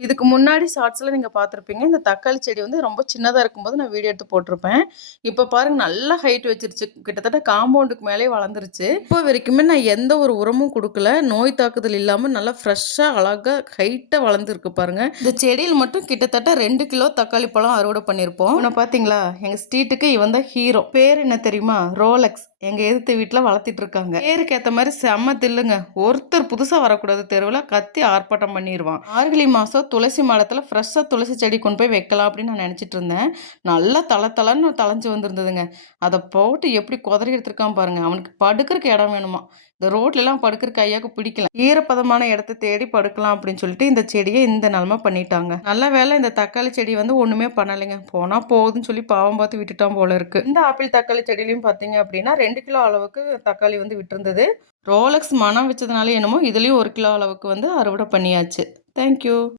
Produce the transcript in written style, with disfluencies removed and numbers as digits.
இதுக்கு முன்னாடி ஷார்ட்ஸ்ல நீங்க பார்த்துருப்பீங்க. இந்த தக்காளி செடி வந்து ரொம்ப சின்னதா இருக்கும்போது நான் வீடியோ எடுத்து போட்டிருப்பேன். இப்ப பாருங்க நல்லா ஹைட் வச்சிருச்சு. கிட்டத்தட்ட காம்பவுண்டுக்கு மேலயே வளர்ந்துருச்சு. இப்போ வரைக்குமே நான் எந்த ஒரு உரமும் குடுக்கல. நோய் தாக்குதல் இல்லாம நல்லா ஃப்ரெஷ்ஷா அழகா ஹைட்டா வளர்ந்துருக்கு பாருங்க. இந்த செடியில மட்டும் கிட்டத்தட்ட 2 கிலோ தக்காளி பழம் அறுவடை பண்ணியிருப்போம். இவன பார்த்தீங்களா? எங்க ஸ்ட்ரீட்டுக்கு இவன் தான் ஹீரோ. பேர் என்ன தெரியுமா? ரோலக்ஸ். எங்க எதிர்த்த வீட்ல வளர்த்திட்டு இருக்காங்க. பேருக்கு ஏத்த மாதிரி செம்ம தில்லுங்க. ஒருத்தர் புதுசா வரக்கூடாது தெருவுல கத்தி ஆர்ப்பாட்டம் பண்ணிருவான். மார்கழி மாசம் துளசி மாடத்துல ஃப்ரெஷ்ஷா துளசி செடி கொண்டு போய் வைக்கலாம் அப்படின்னு நான் நினைச்சிட்டு இருந்தேன். நல்லா தளன்னு தளைஞ்சு வந்திருந்ததுங்க. அதை போட்டு எப்படி குதறி எடுத்திருக்கான் பாருங்க. அவனுக்கு படுக்கிறதுக்கு இடம் வேணுமா? இந்த ரோட்ல எல்லாம் படுக்கிறக்கு ஐயாக்கு பிடிக்கல. ஈரப்பதமான இடத்த தேடி படுக்கலாம் அப்படின்னு சொல்லிட்டு இந்த செடியை இந்த நிலமை பண்ணிட்டாங்க. நல்ல வேளை இந்த தக்காளி செடி வந்து ஒண்ணுமே பண்ணலைங்க. போனா போகுதுன்னு சொல்லி பாவம் பார்த்து விட்டுட்டான் போல இருக்கு. இந்த ஆப்பிள் தக்காளி செடியிலையும் பார்த்தீங்க அப்படின்னா 2 கிலோ அளவுக்கு தக்காளி வந்து விட்டுருந்தது. ரோலக்ஸ் மனம் வச்சதுனால என்னமோ இதுலயும் 1 கிலோ அளவுக்கு வந்து அறுவடை பண்ணியாச்சு. தேங்க்யூ.